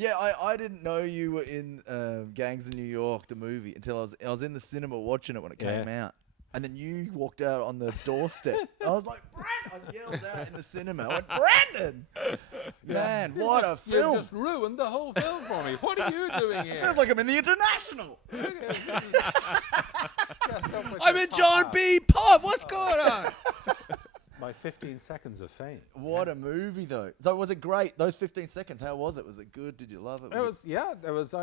Yeah, I didn't know you were in Gangs of New York, the movie, until I was in the cinema watching it when it came out. And then you walked out on the doorstep. I was like, Brandon! I yelled out in the cinema. I went, Brandon! Man, what a film. You just ruined the whole film for me. What are you doing here? Feels like I'm in the International. I'm in John B. Pub. What's going on? My 15 seconds of fame. What a movie, though. So was it great? Those 15 seconds, how was it? Was it good? Did you love it? It was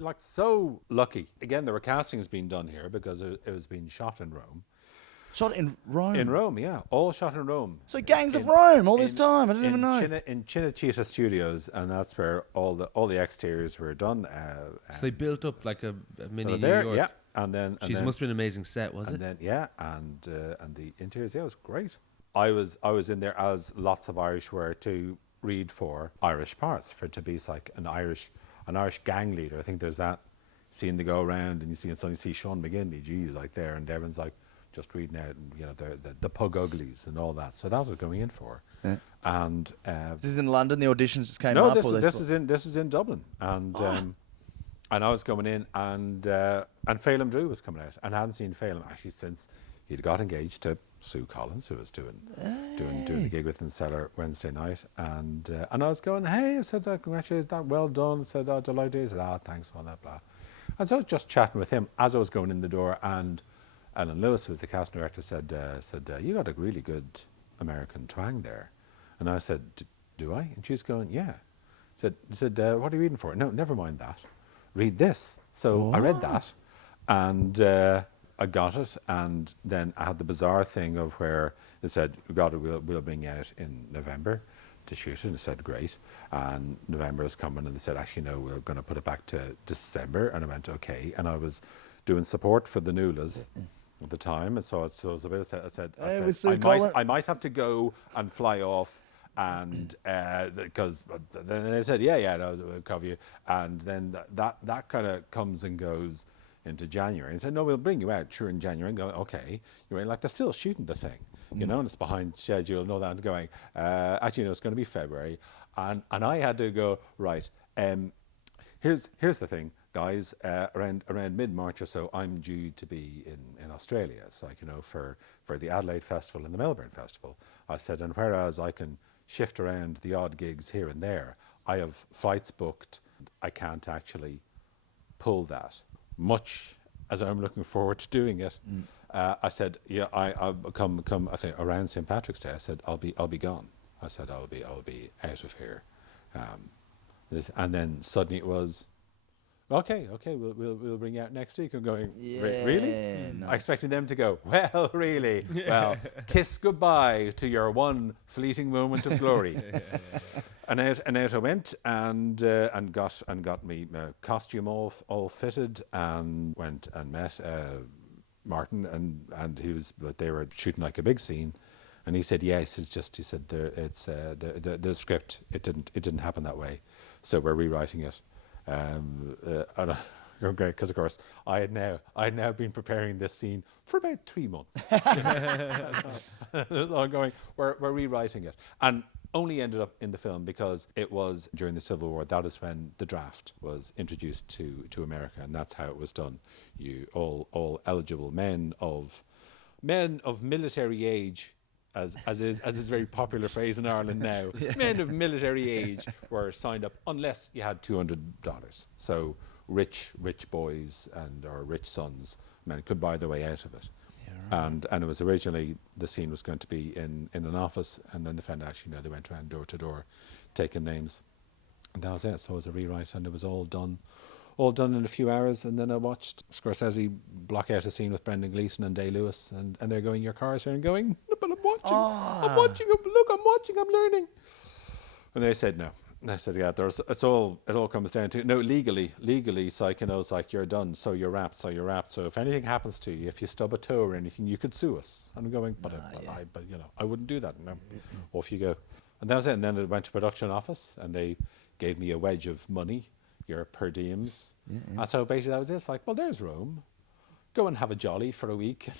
like so lucky. Again, there were castings being done here because it was being shot in Rome. Shot in Rome? In Rome, yeah. All shot in Rome. So Gangs of Rome all this time. I didn't even know. In Cinecittà Studios, and that's where all the exteriors were done. So they built up like a mini New there, York. yeah. And then Must have been an amazing set, was it? And then and the interiors, yeah, it was great. I was in there as lots of Irish were to read for Irish parts, to be like an Irish gang leader. I think there's that scene they go around and you see Sean McGinley, geez, like there, and everyone's like just reading out, and the pug uglies and all that. So that was what going in for. Yeah. And this is in London. The auditions just came no, up. this is in Dublin, and I was coming in, and Phelim Drew was coming out, and I hadn't seen Phelim actually since he'd got engaged to Sue Collins, who was doing the gig with in Cellar Wednesday night, and I was going, hey, I said, congratulations, that well done. I said, delighted. He said, thanks, all that, blah. And so I was just chatting with him as I was going in the door, and Ellen Lewis, who was the casting director, said, you got a really good American twang there. And I said, do I? And she's going, yeah. Said, what are you reading for? No, never mind that. Read this. So I read that, and I got it, and then I had the bizarre thing of where they said, we'll bring you out in November to shoot it, and I said, great. And November is coming, and they said, actually, no, we're going to put it back to December. And I went, okay. And I was doing support for the Nulas at the time, and so I was a bit, I said, I might have to go and fly off, and because then they said, yeah, no, we'll cover you. And then that kind of comes and goes into January, and said, no, we'll bring you out during January. And go, okay. You're like, they're still shooting the thing, and it's behind schedule and all that, and going, actually, no, it's going to be February. And I had to go, right, here's the thing, guys, around mid-March or so, I'm due to be in Australia. So, for the Adelaide Festival and the Melbourne Festival. I said, and whereas I can shift around the odd gigs here and there, I have flights booked. I can't actually pull that, much as I'm looking forward to doing it. I said, yeah, I'll come. I think around St. Patrick's Day. I said, I'll be gone. I said, I'll be out of here. And then suddenly it was, okay, we'll bring you out next week. I'm going, really? Nice. I expected them to go, well, really? Well, kiss goodbye to your one fleeting moment of glory. And out I went, and got me costume all fitted, and went and met Martin, and they were shooting like a big scene, and he said, yes, he said the script, it didn't happen that way, so we're rewriting it. Okay, because of course I had now been preparing this scene for about 3 months. Ongoing, we're rewriting it, and only ended up in the film because it was during the Civil War. That is when the draft was introduced to America, and that's how it was done. You all eligible men of military age, as is very popular phrase in Ireland now. Men of military age were signed up unless you had $200. So rich boys or rich sons, men could buy their way out of it. Yeah, right. And it was originally, the scene was going to be in an office, and then they found out, actually, no, they went around door to door taking names. And that was it. So it was a rewrite, and it was all done in a few hours. And then I watched Scorsese block out a scene with Brendan Gleeson and Day-Lewis, and they're going, your car's here, and going, no, but I'm watching, I'm learning. And they said no. And I said, yeah, it all comes down to, no, legally, psych, it's like, you're done, so you're wrapped. So if anything happens to you, if you stub a toe or anything, you could sue us. And I'm going, I wouldn't do that. No, off you go. And that was it. And then it went to production office, and they gave me a wedge of money, your per diems. And so basically that was it. It's like, well, there's Rome. Go and have a jolly for a week.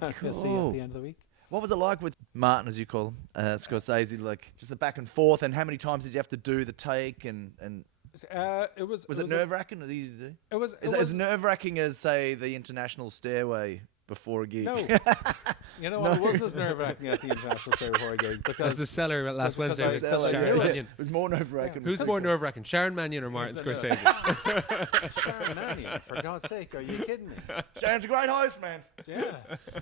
And we'll see you at the end of the week. What was it like with Martin, as you call him, Scorsese, like just the back and forth, and how many times did you have to do the take? And It was. Was it nerve-wracking or easy to do? It was. Is it as nerve-wracking as, say, the International Stairway before a gig? No. You know, it wasn't as nerve-wracking as the International Stairway before a gig. As Because the Cellar last because Wednesday. I- with Cellar, Sharon yeah. Mannion. It was more nerve-wracking. Who's more nerve-wracking, Sharon Mannion or Martin Scorsese? Sharon Mannion, for God's sake, are you kidding me? Sharon's a great host, man. Yeah.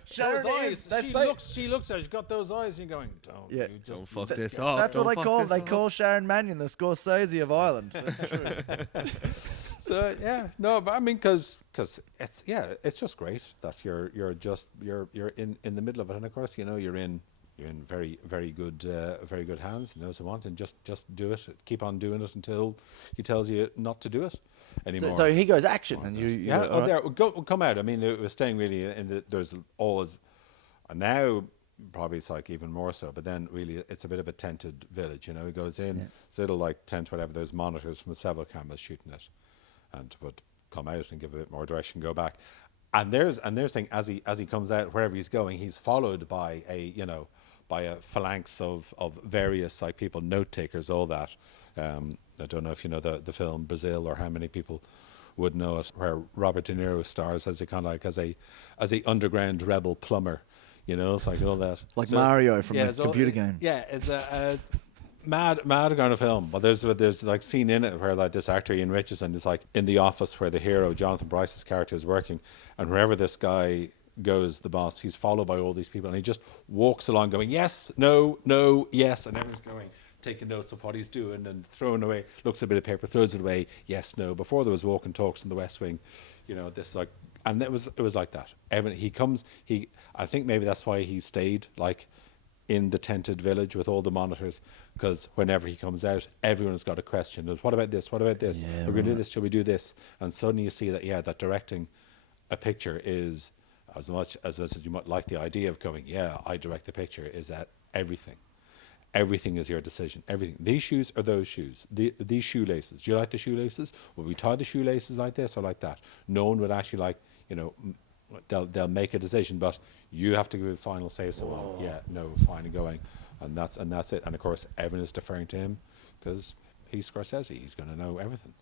Sharon Those is. eyes. She looks at it. She's got those eyes. And you're going, don't. Yeah. You just Don't fuck you this just up. That's what Don't they fuck call. this They up. call Sharon Mannion the Scorsese of Ireland. That's true. So yeah, no, but I mean, because it's just great that you're in the middle of it, and of course, you know, you're in very good hands. You know, so want, and just do it. Keep on doing it until he tells you not to do it anymore. So he goes action, and you Yeah, go, all right. there, come out. I mean, it was staying really in the. There's always, and now probably it's like even more so. But then really, it's a bit of a tented village. You know, he goes in, so it'll like tent whatever. There's monitors from several cameras shooting it, and would come out and give a bit more direction, go back, and there's thing as he comes out wherever he's going, he's followed by a phalanx of various like people, note takers, all that. I don't know if you know the film Brazil or how many people would know it, where Robert De Niro stars as a kind of like as a underground rebel plumber, you know, it's like all that, Like so Mario from the it's all- computer game. Yeah, it's a mad kind of film. But there's like scene in it where like this actor Ian Richardson is like in the office where the hero Jonathan Bryce's character is working, and wherever this guy goes, the boss, he's followed by all these people, and he just walks along going yes, no, yes, and everyone's going taking notes of what he's doing and throwing away, looks at a bit of paper, throws it away, yes, no. Before there was walk and talks in the West Wing, you know, this like, and it was like that. I think maybe that's why he stayed like in the tented village with all the monitors, because whenever he comes out, everyone's got a question. What about this? What about this? Yeah, We're going to do this. Shall we do this? And suddenly you see that, that directing a picture is, as much as you might like the idea of going, I direct the picture, is that everything is your decision. Everything. These shoes are those shoes. These shoelaces. Do you like the shoelaces? Will we tie the shoelaces like this or like that? No one would actually like, you know, they'll make a decision, but you have to give a final say. So fine and going, and that's it. And of course, everyone is deferring to him because he's Scorsese. He's going to know everything.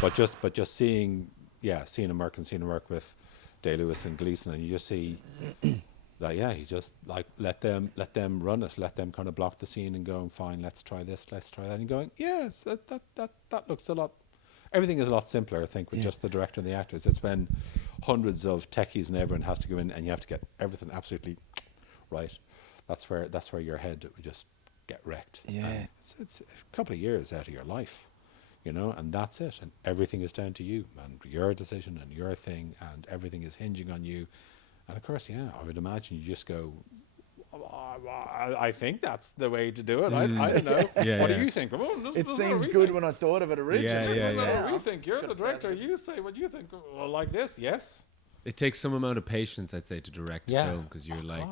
But just seeing him work with Day-Lewis and Gleason, and you just see that he just like let them run it, let them kind of block the scene and going, fine, let's try this, let's try that, and going, yes, that looks a lot. Everything is a lot simpler, I think, with just the director and the actors. It's when hundreds of techies and everyone has to go in, and you have to get everything absolutely right. That's where your head would just get wrecked. Yeah, and it's a couple of years out of your life, you know, and that's it. And everything is down to you and your decision and your thing, and everything is hinging on you. And of course, I would imagine you just go, I think that's the way to do it. I don't know. What do you think? It seemed good when I thought of it originally. What we think. You're the director. You say what you think. Well, like this, yes. It takes some amount of patience, I'd say, to direct a film, because you're like,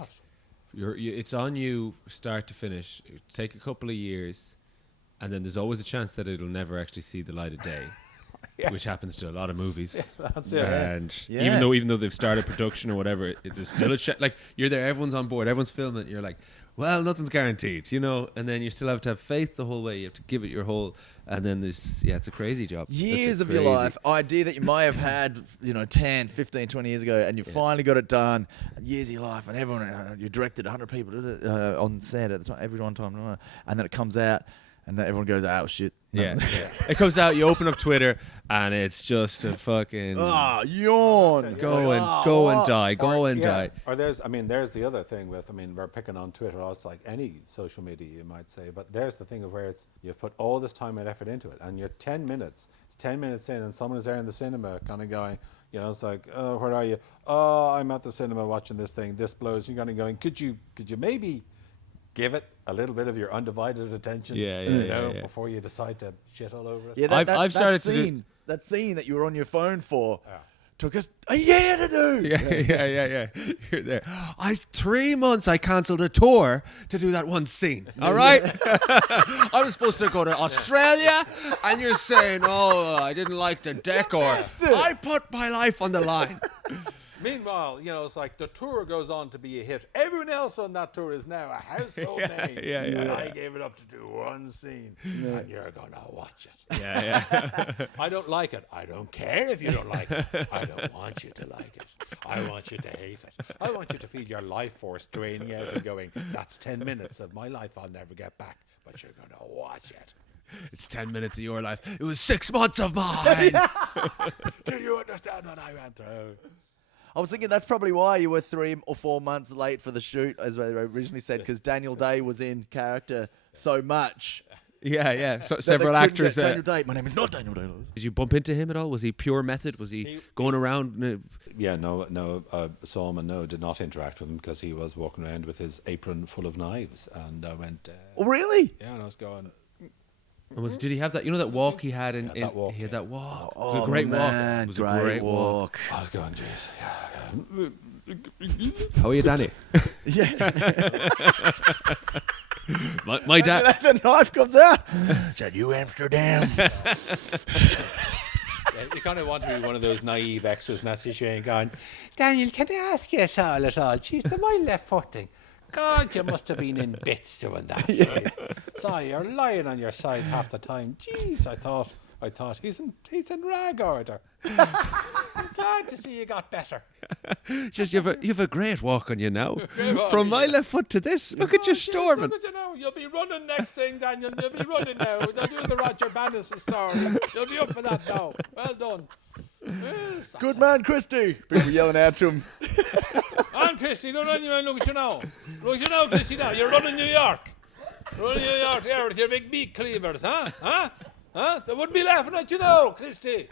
it's on you start to finish. It take a couple of years, and then there's always a chance that it'll never actually see the light of day. Which happens to a lot of movies. That's it. And even though they've started production or whatever, there's still a like you're there, everyone's on board, everyone's filming. You're like, well, nothing's guaranteed, you know. And then you still have to have faith the whole way. You have to give it your whole. And then there's it's a crazy job. Years of your life, idea that you may have had, 10, 15, 20 years ago, and you finally got it done. Years of your life, and everyone, you directed 100 people on set at the time, every one time, and then it comes out. And then everyone goes, oh, shit. Yeah. It comes out, you open up Twitter, and it's just a fucking... yawn. Go and die. Or there's the other thing with, we're picking on Twitter, or it's like any social media, you might say, but there's the thing of where you've put all this time and effort into it, and you're 10 minutes in, and someone is there in the cinema kind of going, it's like, oh, where are you? Oh, I'm at the cinema watching this thing, this blows. You're kind of going, could you maybe give it a little bit of your undivided attention, before you decide to shit all over it. Yeah, I've started to do that scene that you were on your phone for. Took us a year to do. Yeah. You're there. 3 months I cancelled a tour to do that one scene. All right? I was supposed to go to Australia, and you're saying, oh, I didn't like the decor. I put my life on the line. Meanwhile, you know, it's like the tour goes on to be a hit. Everyone else on that tour is now a household name. And I gave it up to do one scene, and you're gonna watch it. Yeah. I don't like it. I don't care if you don't like it. I don't want you to like it. I want you to hate it. I want you to feel your life force draining out and going, that's 10 minutes of my life I'll never get back. But you're gonna watch it. It's 10 minutes of your life. It was 6 months of mine. Do you understand what I went through? I was thinking that's probably why you were 3 or 4 months late for the shoot, as they originally said, because Daniel Day was in character so much. Yeah. So that several they couldn't actors. get Daniel Day. My name is not Daniel Day. Did you bump into him at all? Was he pure method? Was he going around? Yeah, no, saw him and no, did not interact with him because he was walking around with his apron full of knives. And I went, Oh, really? yeah, and I was going, Did he have that? You know that walk he had in. that walk, he had that walk. Oh, it was a great walk. man, It was a great walk. I was going, jeez. How are you, Danny? Yeah. my dad. The knife comes out. Said, you Amsterdam. You kind of want to be one of those naive extras in that situation going, Daniel, can I ask you a all at all? Jeez, the my left foot thing. God, you must have been in bits doing that. Yeah. Sorry, you're lying on your side half the time. Jeez, I thought he's in rag order. I'm glad to see you got better. Just you have a great walk on you now. From my left foot to this. Look at you storming. Look at you now. You'll be running next thing, Daniel. You'll be running now. They'll do the Roger Bannister story. You'll be up for that now. Well done. Yes, Good man, Christy. People yelling out to him. I'm Christy. Don't run, man. Look at you now. Look at you now, Christy. Now you're running New York. Running New York there with your big meat cleavers, huh? They wouldn't be laughing at you now, Christy.